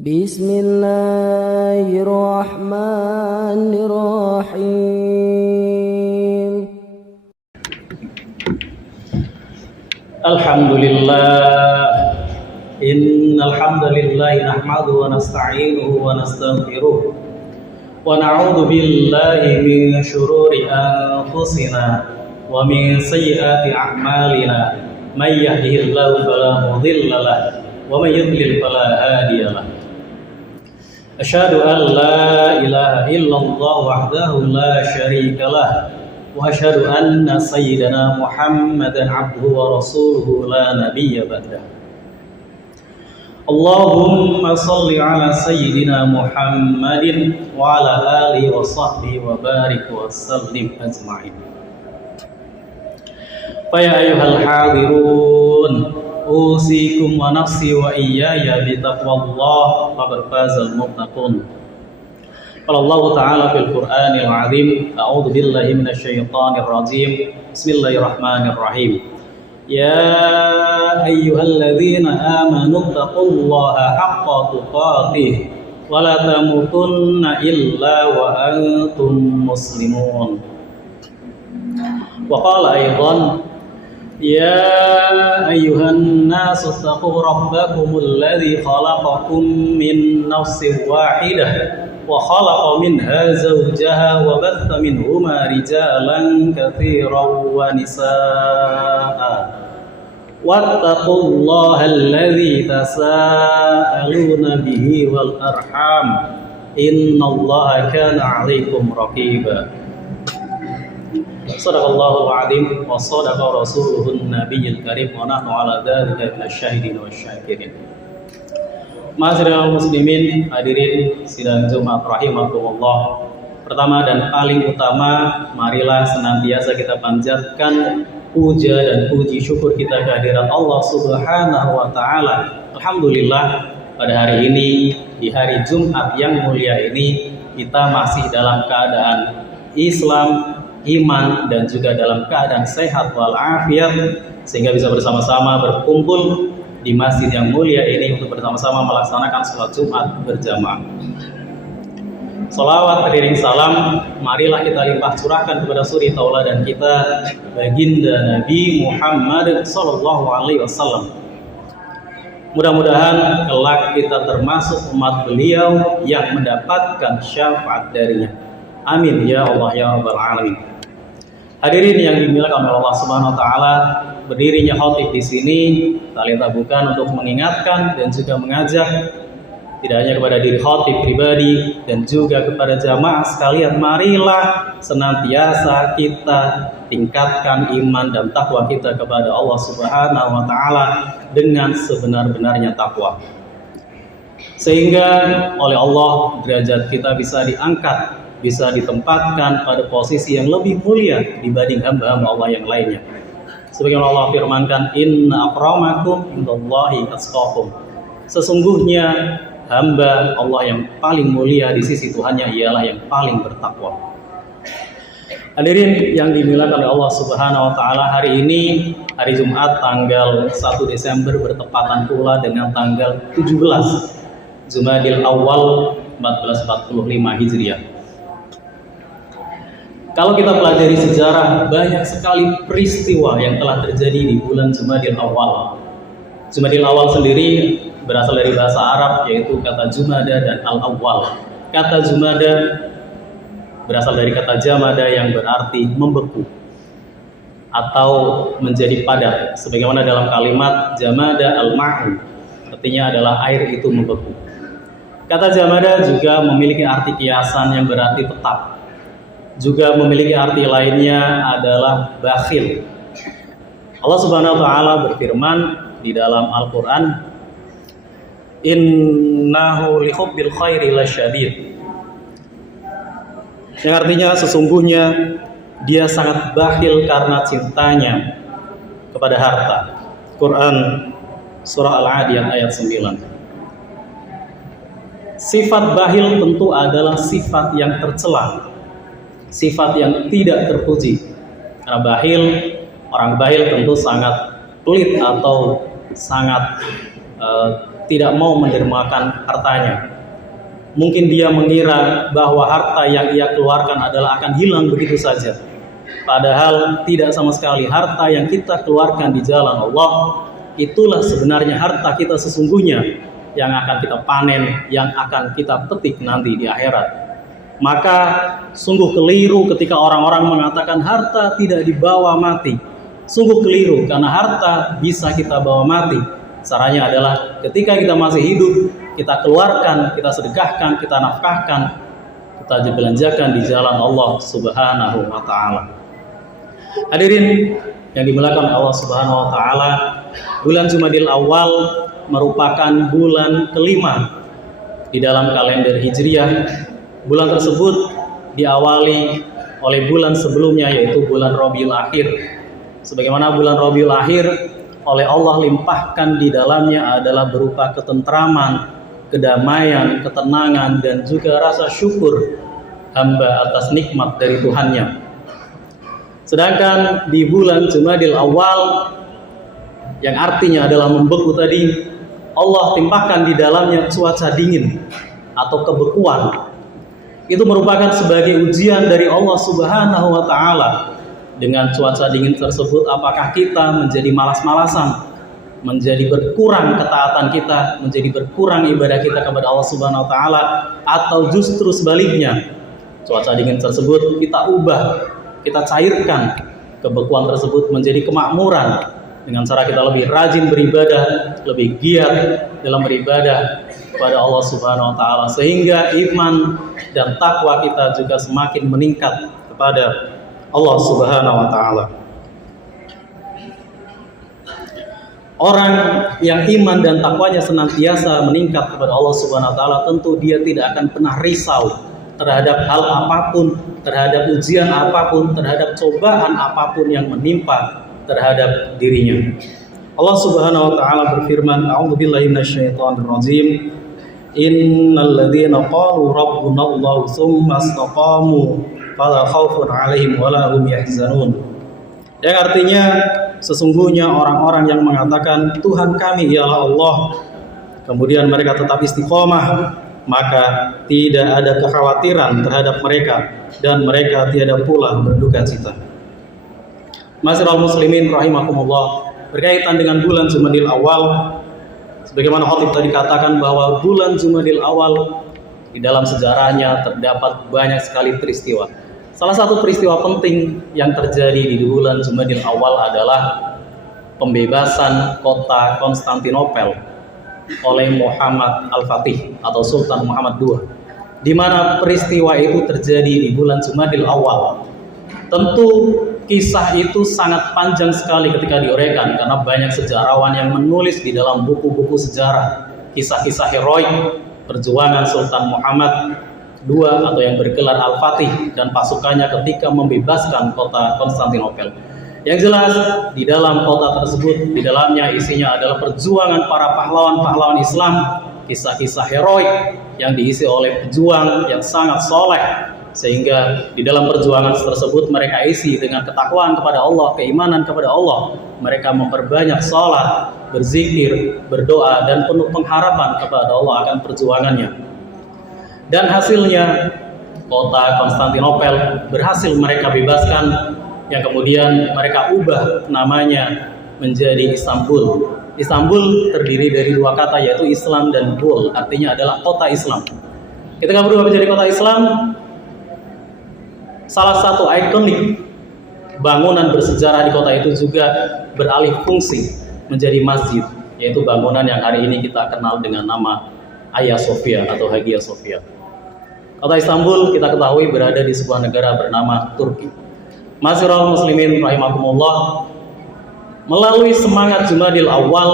Bismillahirrahmanirrahim. Alhamdulillah. Innal hamdalillah nahmaduhu wa nasta'inuhu wa nastaghfiruh wa na'udzu billahi min shururi anfusina wa min sayyiati a'malina. May yahdihillahu fala mudilla lahu wa may yudlil fala hadiya lahu. Asyhadu an la ilaha illallah wahdahu la syarika lahu wa asyhadu anna sayyidana Muhammadan abduhu wa rasuluhu la nabiyya ba'dahu. Allahumma salli ala sayyidina Muhammadin wa ala alihi wa sahbihi wa barik wa sallim ajma'in. Fa ya ayyuhal hadirun, usikum wa nafsi wa iyaya bi taqwallah faqad fazal muttaqun. Qala Allah ta'ala fil Qur'anil 'azim, a'udzu billahi minasyaitonir rajim. Bismillahirrahmanirrahim. Ya ayyuhalladzina amanu taqullaha haqqa tuqatih wa la tamutunna illa wa antum muslimun. Wa qala aidan ya ayyuhan nasu taqu rabbakumul ladzi khalaqakum min nafsin wahidah wa khalaqa minha zawjaha wa batha minhuma rijalan katsiran wa nisaa'a wattaqullaha alladzi tasaaluna bihi wal arham innallaha kana 'alaikum raqiba. Shadaqallahul 'azim wa shadaqa rasuluhun nabiyyil karim wa nahnu 'ala dzalika minasyahidin wasyakirin. Ma'asyiral muslimin, hadirin sidang Jumat rahimakumullah. Pertama dan paling utama, marilah senantiasa kita panjatkan puja dan puji syukur kita kehadirat Allah Subhanahu wa taala. Alhamdulillah, pada hari ini, di hari Jumat yang mulia ini, kita masih dalam keadaan Islam, iman, dan juga dalam keadaan sehat walafiat, sehingga bisa bersama-sama berkumpul di masjid yang mulia ini untuk bersama-sama melaksanakan sholat Jumat berjamaah. Salawat teriring salam marilah kita limpah curahkan kepada suri tauladan kita, baginda Nabi Muhammad sallallahu alaihi wasallam. Mudah-mudahan kelak kita termasuk umat beliau yang mendapatkan syafaat darinya. Amin ya Allah ya rabbal alamin. Hadirin yang dimuliakan oleh Allah Subhanahu wa taala, berdirinya khatib di sini talita bukan untuk mengingatkan dan juga mengajak tidak hanya kepada diri khatib pribadi dan juga kepada jamaah sekalian, marilah senantiasa kita tingkatkan iman dan takwa kita kepada Allah Subhanahu wa taala dengan sebenar-benarnya takwa, sehingga oleh Allah derajat kita bisa diangkat, bisa ditempatkan pada posisi yang lebih mulia dibanding hamba-hamba Allah yang lainnya. Sebagaimana Allah firmankan, inna akramakum indallahi atqakum. Sesungguhnya hamba Allah yang paling mulia di sisi Tuhannya ialah yang paling bertakwa. Hadirin yang dimuliakan oleh Allah Subhanahu wa taala, hari ini hari Jumat tanggal 1 Desember bertepatan pula dengan tanggal 17 Jumadil Awal 1445 Hijriah. Kalau kita pelajari sejarah, banyak sekali peristiwa yang telah terjadi di bulan Jumadil Awal. Jumadil Awal sendiri berasal dari bahasa Arab, yaitu kata Jumada dan Al-Awwal. Kata Jumada berasal dari kata Jamada yang berarti membeku atau menjadi padat, sebagaimana dalam kalimat Jamada al-ma'u, artinya adalah air itu membeku. Kata Jamada juga memiliki arti kiasan yang berarti tetap. Juga memiliki arti lainnya adalah bakhil. Allah Subhanahu wa taala berfirman di dalam Al-Qur'an, innahu lihubbil khairi lasyadid, yang artinya sesungguhnya dia sangat bakhil karena cintanya kepada harta. Quran surah Al-Adiyat ayat 9. Sifat bakhil tentu adalah sifat yang tercela, sifat yang tidak terpuji. Karena bakhil, orang bakhil tentu sangat pelit atau sangat tidak mau mendermakan hartanya. Mungkin dia mengira bahwa harta yang ia keluarkan adalah akan hilang begitu saja. Padahal tidak sama sekali. Harta yang kita keluarkan di jalan Allah, itulah sebenarnya harta kita sesungguhnya yang akan kita panen, yang akan kita petik nanti di akhirat. Maka sungguh keliru ketika orang-orang mengatakan harta tidak dibawa mati. Sungguh keliru, karena harta bisa kita bawa mati. Caranya adalah ketika kita masih hidup, kita keluarkan, kita sedekahkan, kita nafkahkan, kita belanjakan di jalan Allah Subhanahu wa Ta'ala. Hadirin yang dimuliakan Allah Subhanahu wa Ta'ala, bulan Jumadil Awal merupakan bulan kelima di dalam kalender Hijriah. Bulan tersebut diawali oleh bulan sebelumnya, yaitu bulan Rabiul Akhir. Sebagaimana bulan Rabiul Akhir oleh Allah limpahkan di dalamnya adalah berupa ketentraman, kedamaian, ketenangan, dan juga rasa syukur hamba atas nikmat dari Tuhannya. Sedangkan di bulan Jumadil Awal, yang artinya adalah membeku tadi, Allah timpahkan di dalamnya cuaca dingin atau kebekuan. Itu merupakan sebagai ujian dari Allah Subhanahu wa Ta'ala. Dengan cuaca dingin tersebut, apakah kita menjadi malas-malasan, menjadi berkurang ketaatan kita, menjadi berkurang ibadah kita kepada Allah Subhanahu wa Ta'ala, atau justru sebaliknya, cuaca dingin tersebut kita ubah, kita cairkan kebekuan tersebut menjadi kemakmuran dengan cara kita lebih rajin beribadah, lebih giat dalam beribadah kepada Allah Subhanahu wa Ta'ala, sehingga iman dan takwa kita juga semakin meningkat kepada Allah Subhanahu wa Ta'ala. Orang yang iman dan takwanya senantiasa meningkat kepada Allah Subhanahu wa Ta'ala, tentu dia tidak akan pernah risau terhadap hal apapun, terhadap ujian apapun, terhadap cobaan apapun yang menimpa terhadap dirinya. Allah Subhanahu wa Ta'ala berfirman, A'udzubillahi minasyaitonirrajim. Innal ladzina qalu rabbunallahu tsumma istaqamu fala khaufun 'alaihim wala hum yahzanun. Yang artinya, sesungguhnya orang-orang yang mengatakan Tuhan kami ialah Allah, kemudian mereka tetap istiqomah, maka tidak ada kekhawatiran terhadap mereka dan mereka tiada pula berduka cita. Ma'asyiral muslimin rahimakumullah, berkaitan dengan bulan Jumadil Awal, sebagaimana khatib tadi katakan bahwa bulan Jumadil Awal di dalam sejarahnya terdapat banyak sekali peristiwa. Salah satu peristiwa penting yang terjadi di bulan Jumadil Awal adalah pembebasan kota Konstantinopel oleh Muhammad Al-Fatih atau Sultan Muhammad II, di mana peristiwa itu terjadi di bulan Jumadil Awal. Tentu kisah itu sangat panjang sekali ketika diuraikan, karena banyak sejarawan yang menulis di dalam buku-buku sejarah kisah-kisah heroik perjuangan Sultan Muhammad II atau yang bergelar Al-Fatih dan pasukannya ketika membebaskan kota Konstantinopel. Yang jelas di dalam kota tersebut, di dalamnya isinya adalah perjuangan para pahlawan-pahlawan Islam, kisah-kisah heroik yang diisi oleh pejuang yang sangat soleh, sehingga di dalam perjuangan tersebut mereka isi dengan ketakwaan kepada Allah, keimanan kepada Allah. Mereka memperbanyak salat, berzikir, berdoa, dan penuh pengharapan kepada Allah akan perjuangannya. Dan hasilnya kota Konstantinopel berhasil mereka bebaskan, yang kemudian mereka ubah namanya menjadi Istanbul. Istanbul terdiri dari dua kata, yaitu Islam dan Bul, artinya adalah kota Islam. Ketika berubah menjadi kota Islam, salah satu ikonik bangunan bersejarah di kota itu juga beralih fungsi menjadi masjid, yaitu bangunan yang hari ini kita kenal dengan nama Hagia Sophia atau Hagia Sophia. Kota Istanbul kita ketahui berada di sebuah negara bernama Turki. Ma'asyiral muslimin rahimakumullah, melalui semangat Jumadil Awal,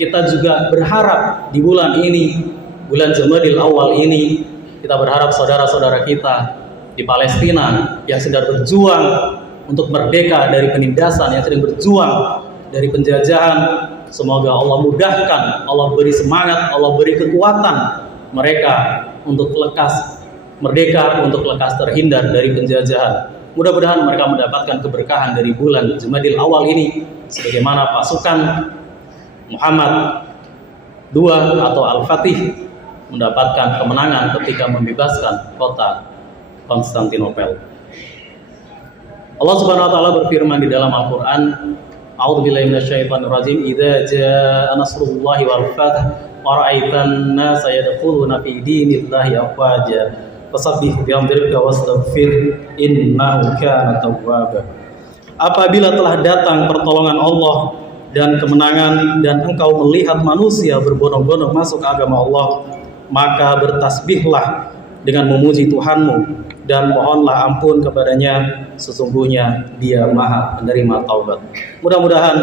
kita juga berharap di bulan ini, bulan Jumadil Awal ini, kita berharap saudara-saudara kita di Palestina yang sedang berjuang untuk merdeka dari penindasan, yang sedang berjuang dari penjajahan, semoga Allah mudahkan, Allah beri semangat, Allah beri kekuatan mereka untuk lekas merdeka, untuk lekas terhindar dari penjajahan. Mudah-mudahan mereka mendapatkan keberkahan dari bulan Jumadil Awal ini, sebagaimana pasukan Muhammad Dua, atau Al-Fatih, mendapatkan kemenangan ketika membebaskan kota Konstantinopel. Allah Subhanahu wa taala berfirman di dalam Al-Qur'an, A'udzubillahi minasyaitonirrajim, "Idza jaa'a nasrullahi wal fath wa ra'aitan nasa yadkhuluna fi dinillahi afwaja fasabbih bihamdi wastaghfir innahu kana tawwaba." Apabila telah datang pertolongan Allah dan kemenangan, dan engkau melihat manusia berbondong-bondong masuk ke agama Allah, maka bertasbihlah dengan memuji Tuhanmu dan mohonlah ampun kepadanya, sesungguhnya Dia Maha penerima taubat. Mudah-mudahan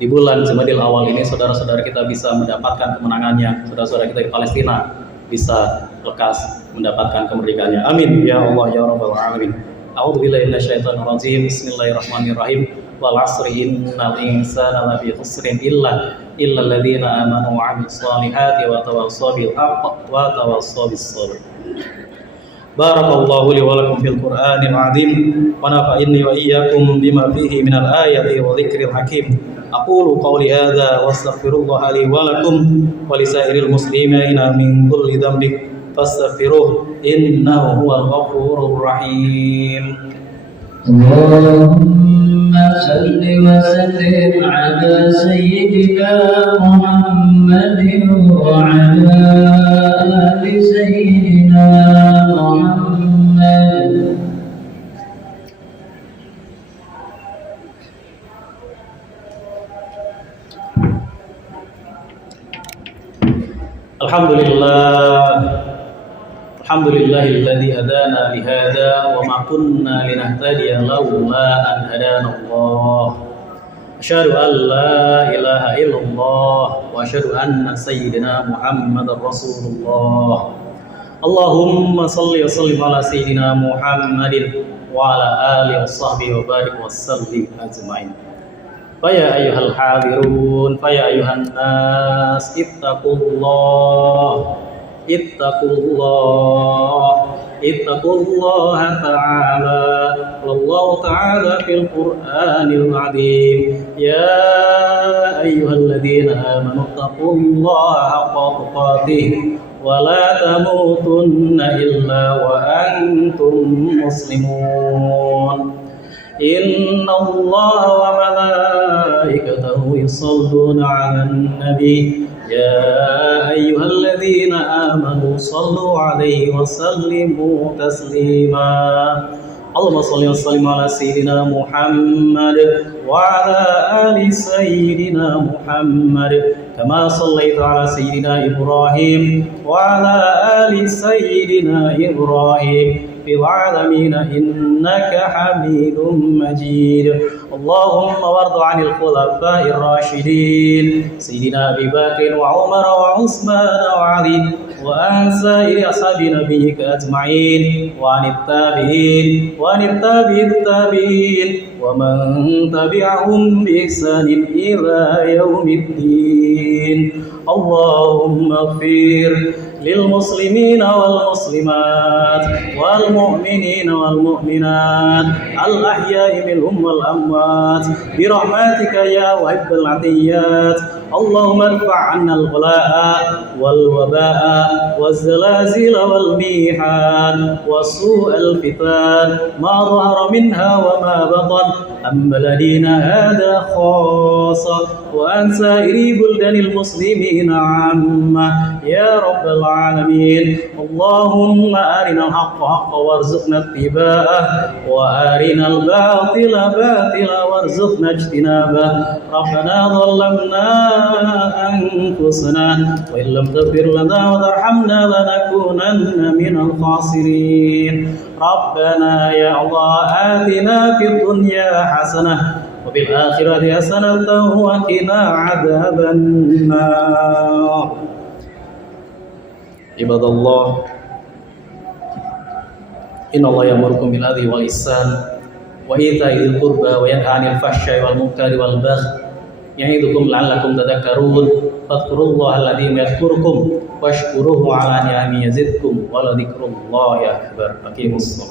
di bulan Jumadil Awal ini saudara-saudara kita bisa mendapatkan kemenangannya, saudara-saudara kita di Palestina bisa lekas mendapatkan kemerdekaannya. Amin ya Allah ya Rabbal alamin. A'udzubillahi minasyaitonirrajim. Bismillahirrahmanirrahim. Wal 'asri innal insana lafi khusrin illa alladziina aamanu wa 'amilus shaalihati wa tawassaw bil haqqi wa tawassaw bis sabr. Barakallahu li wa lakum fil Qur'anil 'azim wa nafa'ani wa iyyakum bima fihi minal ayati wa dzikril hakim. Aqulu qawli hadza wa astaghfirullaha li wa lakum wa lisairil muslimina min kulli dhanbin fastaghfiruhu innahu huwal ghafurur rahim. Allahumma salli wa sallim ala sayyidina Muhammadin wa ala ali sayyidina Muhammad. Alhamdulillahilladzi hadana lihada wa ma kunna linahtadiya laula an hadana Allah. Asyhadu an la ilaha illallah wa asyhadu anna sayyidina Muhammadar Rasulullah. Allahumma salli wa sallim ala sayyidina Muhammadin wa ala alihi washabbihi wa barik wa sallim ajmain. Faya ayyuhal hadirun, faya ayyuhan nas, ittaqullah ta'ala. Allah ta'ala fil Qur'anil 'azim, ya ayyuhalladzina amanu taqullaha haqqa tuqatih wa la tamutunna illa wa antum muslimun. Inna Allah wa malaikatahu yusalluna 'alan nabi, ya ayyuhalladzina amanu sallu 'alaihi wa sallimu taslima. Allahumma shalli wa sallim ala sayyidina Muhammad wa ala ali sayyidina Muhammad kama shallaita ala sayyidina Ibrahim wa ala ali sayyidina Ibrahim fil alamin innaka Hamidum Majid. Allahumma warḍi 'anil khulafa'ir rasyidin sayyidina Abi Bakr wa Umar wa Utsman wa Ali wa an sa'iri ashabi nabiyyika ajma'in wa 'anit tabi'in wa 'anit tabi'it tabi'in wa man tabi'ahum bi ihsanin ila yaumiddin. Allahumma ighfir lil muslimina wal muslimat wal mu'minina wal mu'minat al ahya'i minhum wal amwat bi rahmatika ya wahibbal 'atiyat. Allahumma irfa' 'anna al ghalaa'a wal wabaa'a waz zalazil wal mihan wa su'al fitan ma dhahara minha wa ma batan am baladina hadha khassa wa an sa'iri buldanil muslimina 'amma ya rabbal alamin. Allahumma arina al-haqqa haqqan warzuqna ittiba'ah wa arina al-batila batila warzuqna ijtinabah. Rabbana dhallamna anfusana wa in lam taghfir lana wa tarhamna lanakunanna minal khasirin. Rabbana ya Allah atina fid dunya hasanah wa fil akhirati hasanatan wa qina adzaban nar. Ibadallah, innallaha ya'murukum bil 'adli wal ihsan wa ita'i dzil qurba wa yanha 'anil fahsya'i wal munkari wal baghi ya'idukum la'allakum tadhakkarun. Fadhkurullaha alladzi yadhkurukum washkuruhu 'ala ni'amihi yazidkum wa la dzikrullahi akbar. Aqimus shalah.